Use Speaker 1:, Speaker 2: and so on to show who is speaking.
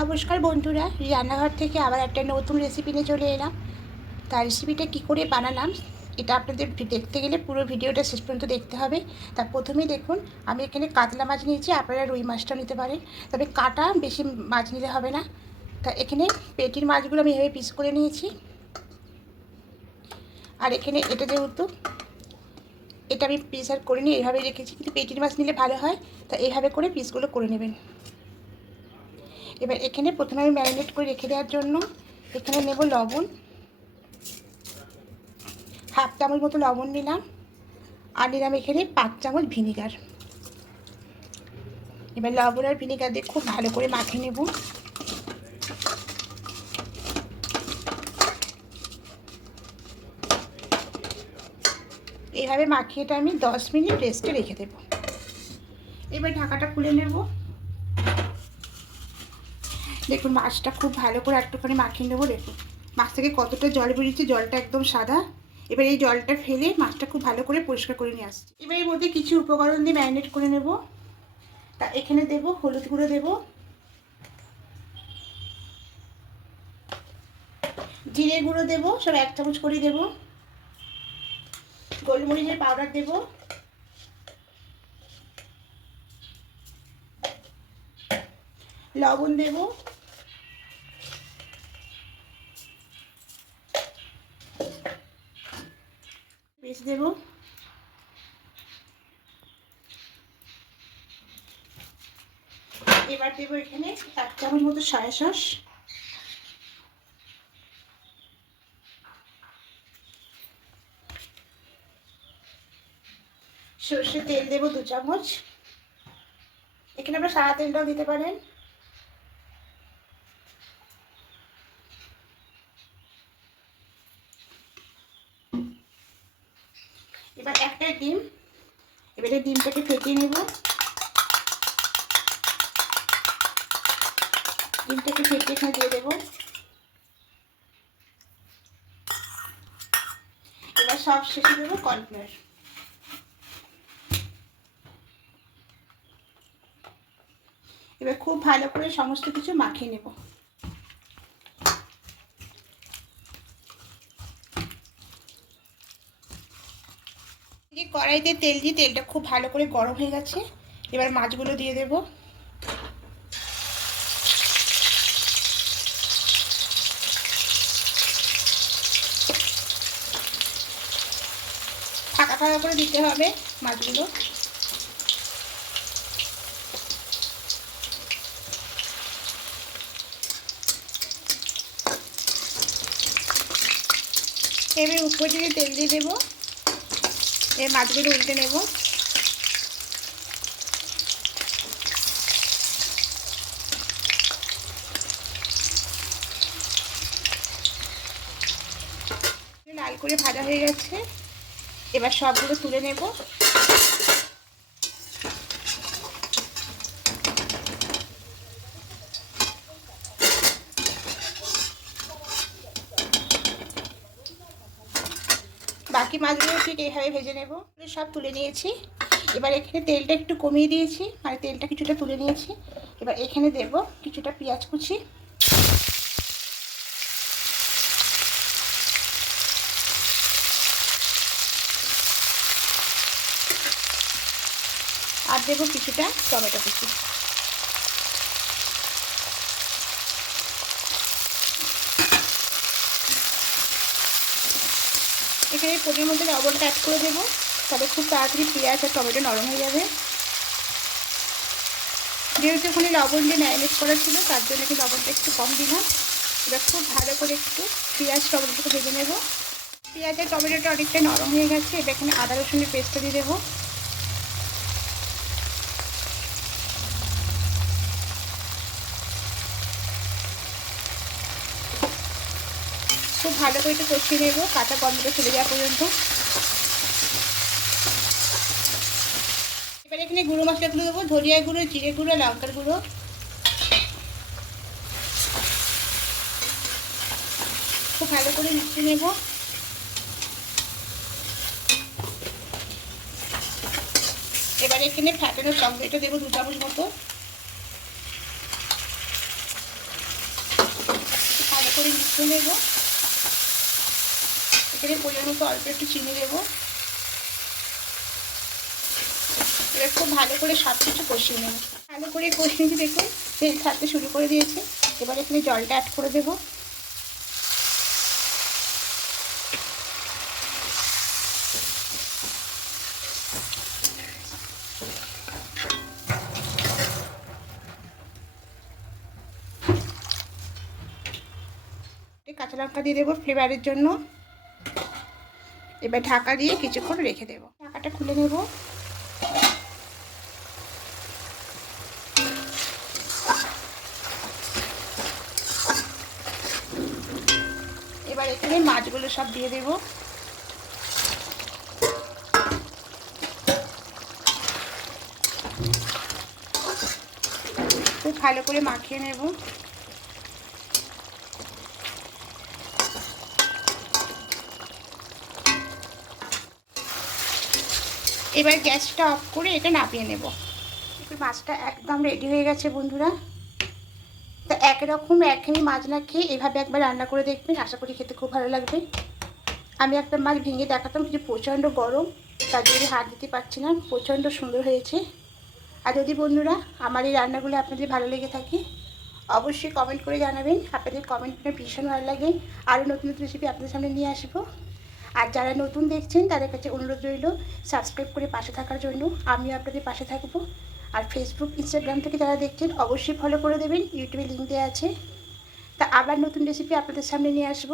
Speaker 1: নমস্কার বন্ধুরা, রান্নাঘর থেকে আবার একটা নতুন রেসিপি নিয়ে চলে এলাম। তার রেসিপিটা কী করে বানালাম, এটা আপনাদের দেখতে গেলে পুরো ভিডিওটা শেষ পর্যন্ত দেখতে হবে। তা প্রথমেই দেখুন, আমি এখানে কাতলা মাছ নিয়েছি, আপনারা রুই মাছটাও নিতে পারেন। তবে কাটা বেশি মাছ নিলে হবে না। তা এখানে পেটির মাছগুলো আমি এভাবে পিস করে নিয়েছি। আর এখানে এটা যেহেতু, এটা আমি পিস আর করে নিয়ে এভাবে রেখেছি, কিন্তু পেটির মাছ নিলে ভালো হয়। তা এইভাবে করে পিসগুলো করে নেবেন। এবার এখানে প্রথমে আমি ম্যারিনেট করে রেখে দেওয়ার জন্য এখানে নেব লবণ। হাফ চামচ মতো লবণ নিলাম আর নিলাম এখানে পাঁচ চামচ ভিনিগার। এবার লবণ আর ভিনিগার দিয়ে খুব ভালো করে মাখিয়ে নেব। এইভাবে মাখিয়েটা আমি দশ মিনিট রেস্টে রেখে দেব। এবার ঢাকাটা খুলে নেব। দেখুন, মাছটা খুব ভালো করে একটুখানি মাখিয়ে নেব, দেখুন। মাছ থেকে কতটা জল বেরিয়েছে, জলটা একদম সাদা। এবার এই জলটা ফেলে মাছটা খুব ভালো করে পরিষ্কার করে নিয়ে আসছি। এবার এর মধ্যে কিছু উপকরণ দিয়ে ম্যারিনেট করে নেব। তা এখানে দেব, হলুদ গুঁড়ো দেব। জিরে গুঁড়ো দেব, সব এক চামচ করে দেব। গোলমরিচের পাউডার দেব। লবণ দেবো। পেস্ট দেব। এবার দেবো এখানে এক চামচ মতো সয়া সস। সর্ষের তেল দেবো দু চামচ। এখানে আমরা সাদা তেলটাও দিতে পারেন। এবার একটা ডিম। এবারে ডিমটাকে ফেটিয়ে নেব। ডিমটাকে ফেটিয়ে এখানে দিয়ে দেবো। এবার সব শেষে দেবো কর্নফ্লাওয়ার। এবার খুব ভালো করে সমস্ত কিছু মাখিয়ে নেব। কড়াইতে তেল দিয়ে তেলটা খুব ভালো করে গরম হয়ে গেছে। এবার মাছগুলো দিয়ে দেব। ফাঁকা ফাঁকা করে দিতে হবে মাছগুলো। এবার উপর দিকে তেল দিয়ে দেবো। এই মাছগুলো উল্টে নেব। লাল করে ভাজা হয়ে গেছে। এবার সবগুলো তুলে নেব। বাকি মাছগুলো ঠিক এইভাবে ভেজে নেব। সব তুলে নিয়েছি। এবার এখানে তেলটা একটু কমিয়ে দিয়েছি। মানে তেলটা কিছুটা তুলে নিয়েছি। এবার এখানে দেব কিছুটা পেঁয়াজ কুচি। আর দেবো কিছুটা টমেটো কুচি। এখানে পনির মধ্যে লবণটা অ্যাড করে দেবো। তাহলে খুব তাড়াতাড়ি পেঁয়াজ আর টমেটো নরম হয়ে যাবে। যেহেতু ওখানে লবণ দিয়ে ম্যারিনেট করা ছিল, তার জন্য কি লবণটা একটু কম দিলাম। এবার খুব ভালো করে একটু পেঁয়াজ, টমেটোটাকে ভেজে নেব। পেঁয়াজের টমেটোটা অনেকটা নরম হয়ে গেছে। এটা এখানে আদা রসুনের পেস্টটা দিয়ে দেবো। খুব ভালো করে একটু কষিয়ে নেব, কাঁচা গন্ধটা চলে যাওয়া পর্যন্ত। এবার এখানে গুঁড়ো মশলাগুলো দেবো ধরিয়া গুঁড়ো, জিরে গুঁড়ো, লঙ্কার গুঁড়ো। খুব ভালো করে মিশিয়ে নেব। এবার এখানে ফ্যাটানো চকলেটটা দেবো দু চামচ মতো। ভালো করে মিশিয়ে নেব। এখানে পরিমাণ মতো অল্প একটু চিনি দেবো। এবার খুব ভালো করে সব কিছু কষিয়ে নেব। ভালো করে কষিয়ে নিয়েছি দেখুন, তেল ছাড়তে শুরু করে দিয়েছে। এবার এখানে জলটা অ্যাড করে দেবো। কাঁচা লঙ্কা দিয়ে দেবো ফ্লেভারের জন্য। এবার ঢাকা দিয়ে কিছুক্ষণ রেখে দেবো। ঢাকাটা খুলে নেব। এবার এখানে মাছগুলো সব দিয়ে দেবো। খুব ভালো করে মাখিয়ে নেব। এবার গ্যাসটা অফ করে এটা নামিয়ে নেব। মাছটা একদম রেডি হয়ে গেছে বন্ধুরা। তা একরকম একঘেয়েমি মাছ না খেয়ে এভাবে একবার রান্না করে দেখবেন, আশা করি খেতে খুব ভালো লাগবে। আমি একটা মাছ ভেঙে দেখাতাম কিন্তু প্রচণ্ড গরম, তার জন্য হাত দিতে পারছি না, প্রচণ্ড সুন্দর হয়েছে। আর যদি বন্ধুরা আমার এই রান্নাগুলো আপনাদের ভালো লেগে থাকে, অবশ্যই কমেন্ট করে জানাবেন। আপনাদের কমেন্টটা ভীষণ ভালো লাগে। আরও নতুন নতুন রেসিপি আপনাদের সামনে নিয়ে আসব। আর যারা নতুন দেখছেন, তাদের কাছে অনুরোধ রইল সাবস্ক্রাইব করে পাশে থাকার জন্য। আমিও আপনাদের পাশে থাকব। আর ফেসবুক ইনস্টাগ্রাম থেকে যারা দেখছেন, অবশ্যই ফলো করে দেবেন। ইউটিউবে লিঙ্ক দেওয়া আছে। তা আবার নতুন রেসিপি আপনাদের সামনে নিয়ে আসব।